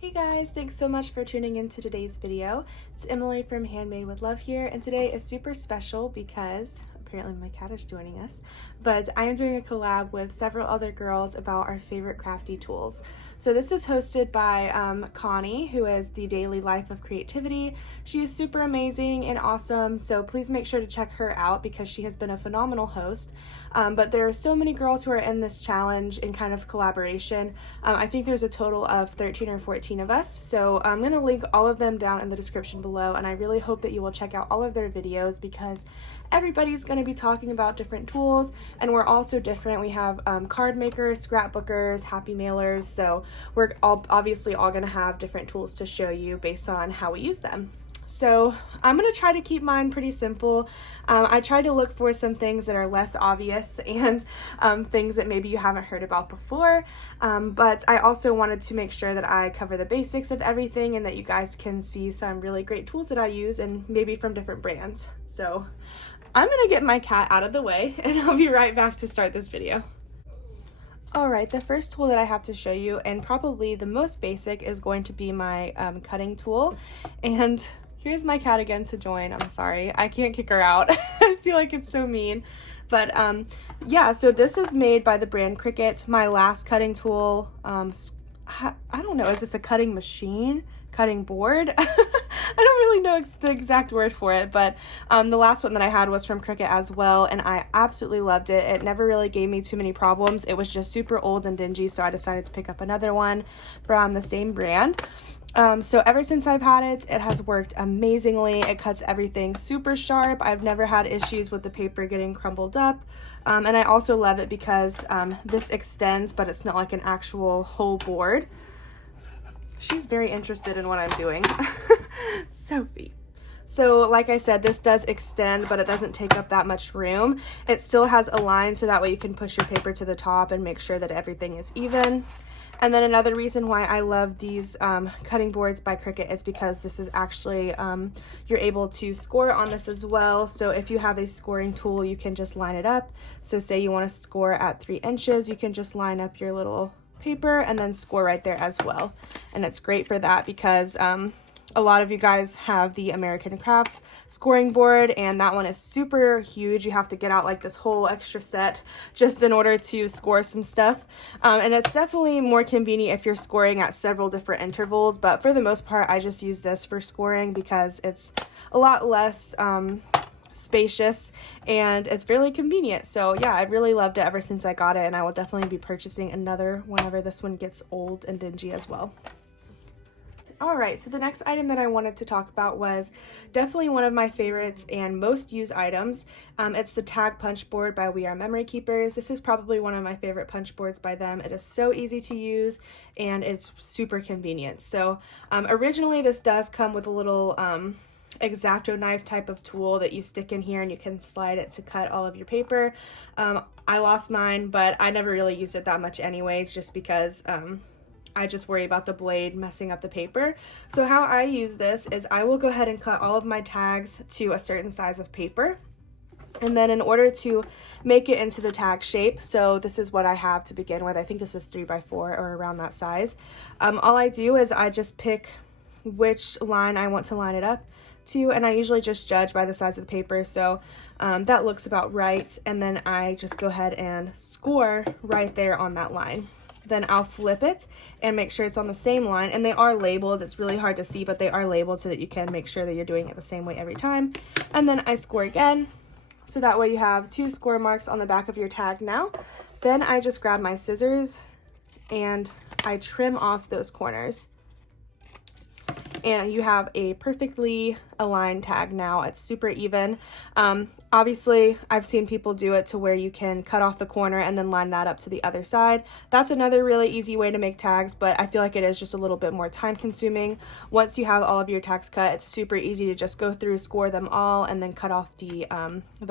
Hey guys, thanks so much for tuning in to today's video. It's Emily from Handmade with Love here, and today is super special because apparently my cat is joining us, but I am doing a collab with several other girls about our favorite crafty tools. So this is hosted by Conny, who is the daily life of creativity. She is super amazing and awesome, so please make sure to check her out because she has been a phenomenal host. But there are so many girls who are in this challenge in kind of collaboration. I think there's a total of 13 or 14 of us, so I'm going to link all of them down in the description below, and I really hope that you will check out all of their videos because everybody's going to be talking about different tools, and we're all so different. We have card makers, scrapbookers, happy mailers, so we're obviously all going to have different tools to show you based on how we use them. So I'm going to try to keep mine pretty simple. I try to look for some things that are less obvious and things that maybe you haven't heard about before, but I also wanted to make sure that I cover the basics of everything and that you guys can see some really great tools that I use and maybe from different brands. So I'm going to get my cat out of the way and I'll be right back to start this video. Alright, the first tool that I have to show you, and probably the most basic, is going to be my cutting tool. And here's my cat again to join. I'm sorry, I can't kick her out. I feel like it's so mean. But yeah, so this is made by the brand Cricut. My last cutting tool, I don't know, is this a cutting machine? Cutting board? I don't really know the exact word for it, but the last one that I had was from Cricut as well, and I absolutely loved it. It never really gave me too many problems. It was just super old and dingy, so I decided to pick up another one from the same brand. So ever since I've had it, it has worked amazingly. It cuts everything super sharp. I've never had issues with the paper getting crumbled up. And I also love it because this extends, but it's not like an actual whole board. She's very interested in what I'm doing. Sophie. So like I said, this does extend, but it doesn't take up that much room. It still has a line, so that way you can push your paper to the top and make sure that everything is even. And then another reason why I love these cutting boards by Cricut is because this is actually, you're able to score on this as well. So if you have a scoring tool, you can just line it up. So say you want to score at 3 inches, you can just line up your little paper and then score right there as well. And it's great for that because a lot of you guys have the American Crafts scoring board, and that one is super huge. You have to get out like this whole extra set just in order to score some stuff. And it's definitely more convenient if you're scoring at several different intervals, but for the most part I just use this for scoring because it's a lot less spacious and it's really convenient. So yeah, I really loved it ever since I got it, and I will definitely be purchasing another whenever this one gets old and dingy as well. Alright, so the next item that I wanted to talk about was definitely one of my favorites and most used items. It's the Tag Punch Board by We Are Memory Keepers. This is probably one of my favorite punch boards by them. It is so easy to use and it's super convenient. So originally this does come with a little X-Acto knife type of tool that you stick in here and you can slide it to cut all of your paper. I lost mine, but I never really used it that much anyways, just because I just worry about the blade messing up the paper. So how I use this is I will go ahead and cut all of my tags to a certain size of paper. And then in order to make it into the tag shape, so this is what I have to begin with. I think this is 3x4 or around that size. All I do is I just pick which line I want to line it up to, and I usually just judge by the size of the paper. So that looks about right. And then I just go ahead and score right there on that line. Then I'll flip it and make sure it's on the same line, and they are labeled. It's really hard to see, but they are labeled so that you can make sure that you're doing it the same way every time. And then I score again, so that way you have 2 score marks on the back of your tag now. Then I just grab my scissors and I trim off those corners. And you have a perfectly aligned tag now. It's super even. Obviously, I've seen people do it to where you can cut off the corner and then line that up to the other side. That's another really easy way to make tags, but I feel like it is just a little bit more time consuming. Once you have all of your tags cut, it's super easy to just go through, score them all, and then cut off the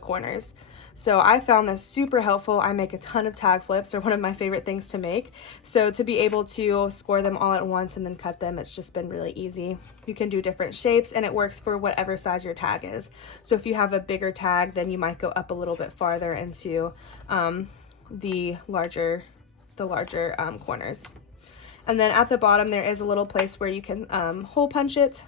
corners. So I found this super helpful. I make a ton of tag flips. They're one of my favorite things to make. So to be able to score them all at once and then cut them, it's just been really easy. You can do different shapes and it works for whatever size your tag is. So if you have a bigger tag, then you might go up a little bit farther into the larger corners. And then at the bottom there is a little place where you can hole punch it.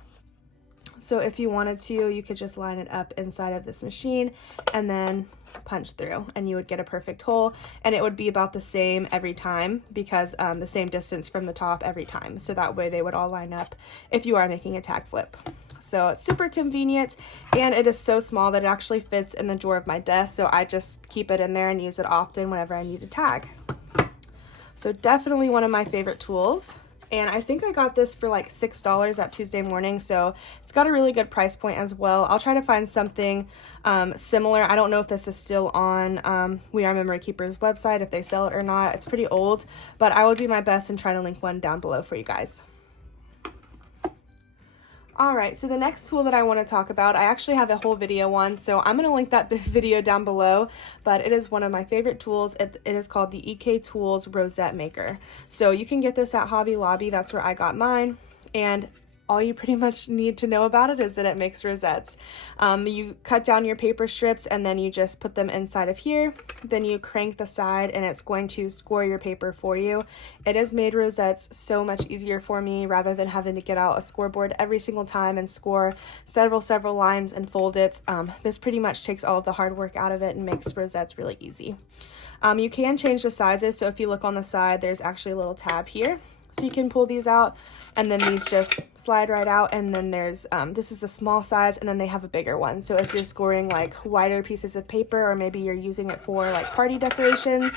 So if you wanted to, you could just line it up inside of this machine and then punch through, and you would get a perfect hole, and it would be about the same every time, because the same distance from the top every time. So that way they would all line up if you are making a tag flip. So it's super convenient, and it is so small that it actually fits in the drawer of my desk. So I just keep it in there and use it often whenever I need a tag. So definitely one of my favorite tools. And I think I got this for like $6 at Tuesday Morning, so it's got a really good price point as well. I'll try to find something similar. I don't know if this is still on We Are Memory Keepers website, if they sell it or not. It's pretty old, but I will do my best and try to link one down below for you guys. Alright, so the next tool that I want to talk about, I actually have a whole video on, so I'm going to link that video down below, but it is one of my favorite tools. It is called the EK Tools Rosette Maker. So you can get this at Hobby Lobby, that's where I got mine, and all you pretty much need to know about it is that it makes rosettes. You cut down your paper strips and then you just put them inside of here. Then you crank the side and it's going to score your paper for you. It has made rosettes so much easier for me rather than having to get out a scoreboard every single time and score several lines and fold it. This pretty much takes all of the hard work out of it and makes rosettes really easy. You can change the sizes, so if you look on the side, there's actually a little tab here. So you can pull these out, and then these just slide right out, and then there's, this is a small size, and then they have a bigger one. So if you're scoring like wider pieces of paper, or maybe you're using it for like party decorations,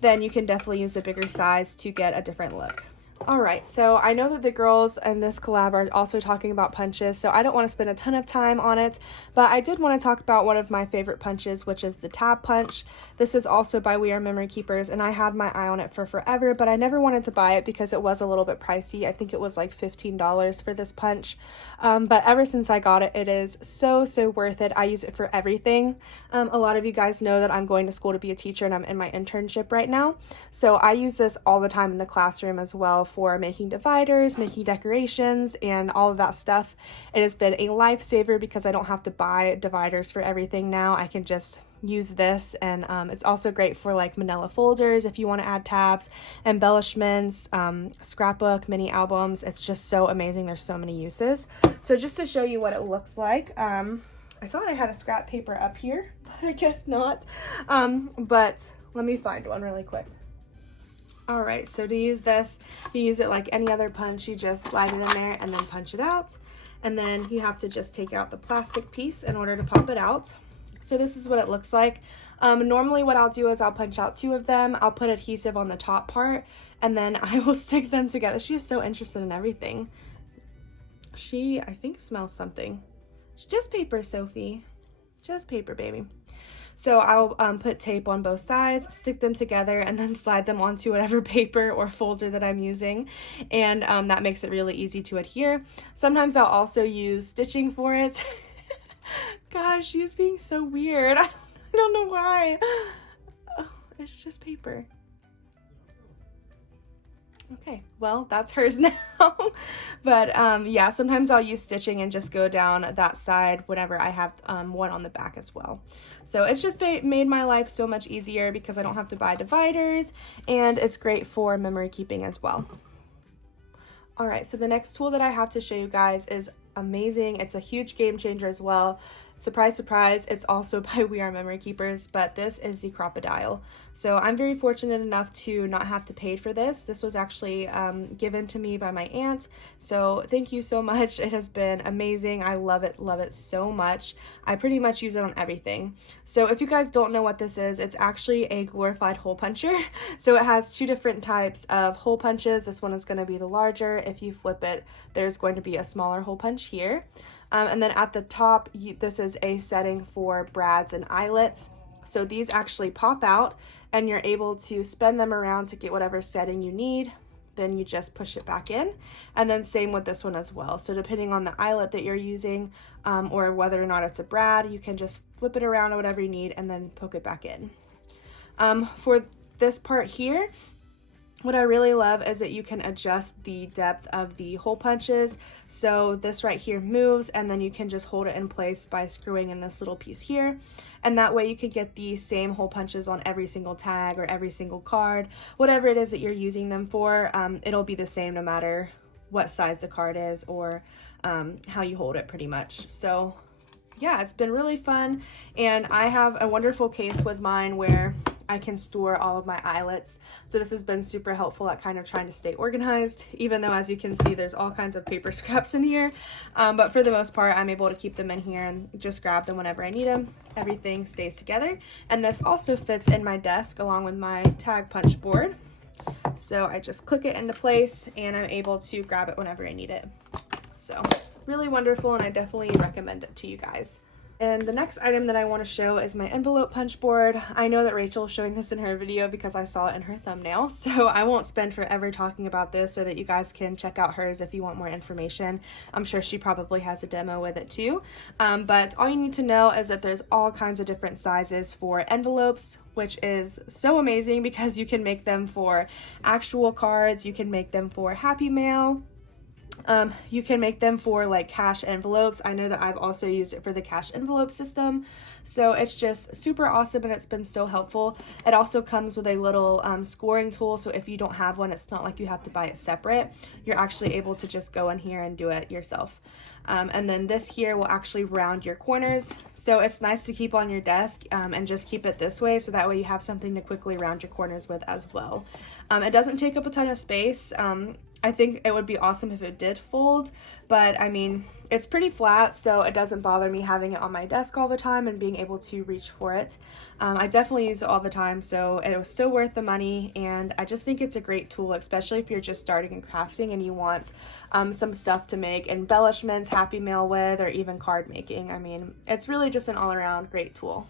then you can definitely use a bigger size to get a different look. Alright, so I know that the girls in this collab are also talking about punches, so I don't want to spend a ton of time on it, but I did want to talk about one of my favorite punches, which is the tab punch. This is also by We Are Memory Keepers, and I had my eye on it for forever, but I never wanted to buy it because it was a little bit pricey. I think it was like $15 for this punch, but ever since I got it, it is so worth it. I use it for everything. A lot of you guys know that I'm going to school to be a teacher, and I'm in my internship right now, so I use this all the time in the classroom as well for making dividers, making decorations, and all of that stuff. It has been a lifesaver because I don't have to buy dividers for everything now. I can just use this, and it's also great for like manila folders if you want to add tabs, embellishments, scrapbook, mini albums. It's just so amazing. There's so many uses. So just to show you what it looks like, I thought I had a scrap paper up here, but I guess not. But let me find one really quick. Alright, so to use this, you use it like any other punch. You just slide it in there and then punch it out. And then you have to just take out the plastic piece in order to pop it out. So this is what it looks like. Normally what I'll do is I'll punch out 2 of them. I'll put adhesive on the top part, and then I will stick them together. She is so interested in everything. She, I think, smells something. It's just paper, Sophie. Just paper, baby. So I'll put tape on both sides, stick them together, and then slide them onto whatever paper or folder that I'm using, and that makes it really easy to adhere. Sometimes I'll also use stitching for it. Gosh, she's being so weird. I don't know why. Oh, it's just paper. Okay, well, that's hers now. But yeah, sometimes I'll use stitching and just go down that side whenever I have one on the back as well. So it's just made my life so much easier because I don't have to buy dividers, and it's great for memory keeping as well. Alright, so the next tool that I have to show you guys is amazing. It's a huge game changer as well. Surprise, surprise, it's also by We Are Memory Keepers, but this is the CropaDile. So I'm very fortunate enough to not have to pay for this. This was actually given to me by my aunt, so thank you so much. It has been amazing. I love it so much. I pretty much use it on everything. So if you guys don't know what this is, it's actually a glorified hole puncher. So it has 2 different types of hole punches. This one is going to be the larger. If you flip it, there's going to be a smaller hole punch here. And then at the top, this is a setting for brads and eyelets. So these actually pop out, and you're able to spin them around to get whatever setting you need. Then you just push it back in. And then same with this one as well. So depending on the eyelet that you're using, or whether or not it's a brad, you can just flip it around or whatever you need and then poke it back in. For this part here, what I really love is that you can adjust the depth of the hole punches. So this right here moves, and then you can just hold it in place by screwing in this little piece here. and that way you can get the same hole punches on every single tag or every single card, whatever it is that you're using them for. It'll be the same no matter what size the card is or how you hold it, pretty much. So yeah, it's been really fun, and I have a wonderful case with mine where I can store all of my eyelets. So this has been super helpful at kind of trying to stay organized, even though, as you can see, there's all kinds of paper scraps in here. But for the most part, I'm able to keep them in here and just grab them whenever I need them. Everything stays together. And this also fits in my desk along with my tag punch board. So I just click it into place and I'm able to grab it whenever I need it. So really wonderful, and I definitely recommend it to you guys. And the next item that I want to show is my envelope punch board. I know that Rachel is showing this in her video because I saw it in her thumbnail, so I won't spend forever talking about this so that you guys can check out hers if you want more information. I'm sure she probably has a demo with it too. But all you need to know is that there's all kinds of different sizes for envelopes, which is so amazing because you can make them for actual cards, you can make them for Happy Mail, you can make them for like cash envelopes. I know that I've also used it for the cash envelope system, so it's just super awesome and it's been so helpful. It also comes with a little scoring tool, so if you don't have one, it's not like you have to buy it separate. You're actually able to just go in here and do it yourself. And then this here will actually round your corners, so it's nice to keep on your desk and just keep it this way, so that way you have something to quickly round your corners with as well. It doesn't take up a ton of space. I think it would be awesome if it did fold, but I mean, it's pretty flat, so it doesn't bother me having it on my desk all the time and being able to reach for it. I definitely use it all the time, so it was still worth the money, and I just think it's a great tool, especially if you're just starting in crafting and you want some stuff to make embellishments, Happy Mail with, or even card making. I mean, it's really just an all-around great tool.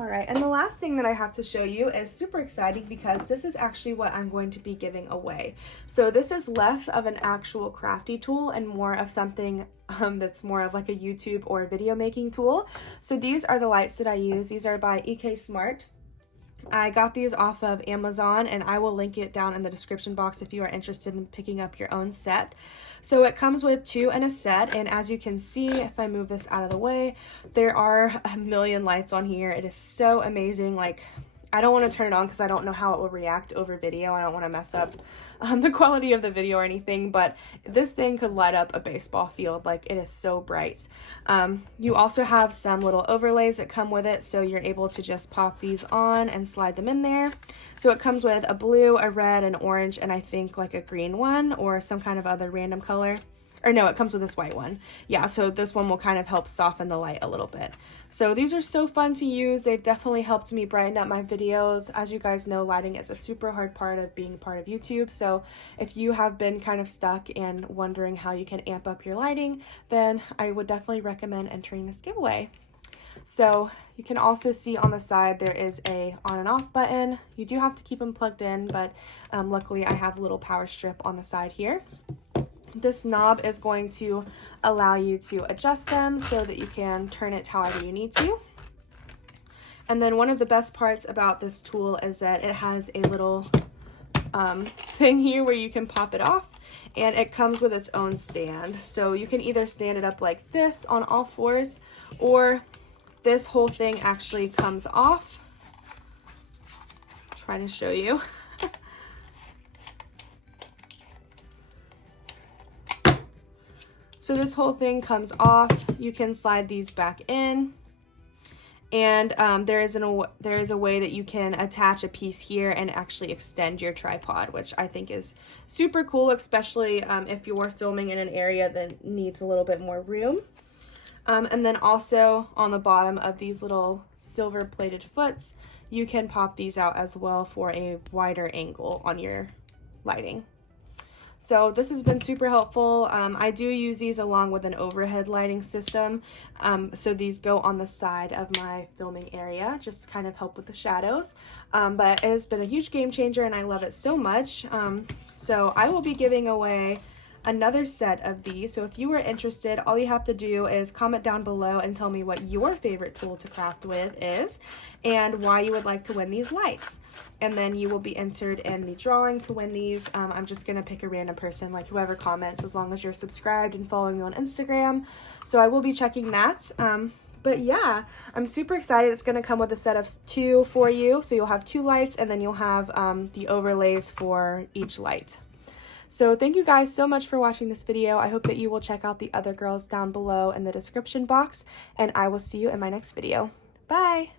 All right, and the last thing that I have to show you is super exciting because this is actually what I'm going to be giving away. So this is less of an actual crafty tool and more of something that's more of like a YouTube or a video making tool. So these are the lights that I use. These are by EK Smart. I got these off of Amazon, and I will link it down in the description box if you are interested in picking up your own set. So it comes with 2 in a set, and as you can see, if I move this out of the way, there are a million lights on here. It is so amazing. Like, I don't want to turn it on because I don't know how it will react over video. I don't want to mess up the quality of the video or anything, but this thing could light up a baseball field. Like, it is so bright. You also have some little overlays that come with it, so you're able to just pop these on and slide them in there. So it comes with a blue, a red, an orange, and I think like a green one or some kind of other random color. Or no, it comes with this white one. Yeah, so this one will kind of help soften the light a little bit. So these are so fun to use. They've definitely helped me brighten up my videos. As you guys know, lighting is a super hard part of being part of YouTube. So if you have been kind of stuck and wondering how you can amp up your lighting, then I would definitely recommend entering this giveaway. So you can also see on the side there is a on and off button. You do have to keep them plugged in, but luckily I have a little power strip on the side here. This knob is going to allow you to adjust them so that you can turn it however you need to. And then one of the best parts about this tool is that it has a little thing here where you can pop it off, and it comes with its own stand. So you can either stand it up like this on all fours, or this whole thing actually comes off. I'm trying to show you. So this whole thing comes off. You can slide these back in, and there is a way that you can attach a piece here and actually extend your tripod, which I think is super cool, especially if you're filming in an area that needs a little bit more room. And then also on the bottom of these little silver plated foots, you can pop these out as well for a wider angle on your lighting. So this has been super helpful. I do use these along with an overhead lighting system. So these go on the side of my filming area, just kind of help with the shadows. But it has been a huge game changer and I love it so much. So I will be giving away another set of these. So if you are interested, all you have to do is comment down below and tell me what your favorite tool to craft with is and why you would like to win these lights. And then you will be entered in the drawing to win these. I'm just going to pick a random person, like whoever comments, as long as you're subscribed and following me on Instagram. So I will be checking that. But yeah, I'm super excited. It's going to come with a set of 2 for you. So you'll have 2 lights, and then you'll have the overlays for each light. So thank you guys so much for watching this video. I hope that you will check out the other girls down below in the description box, and I will see you in my next video. Bye!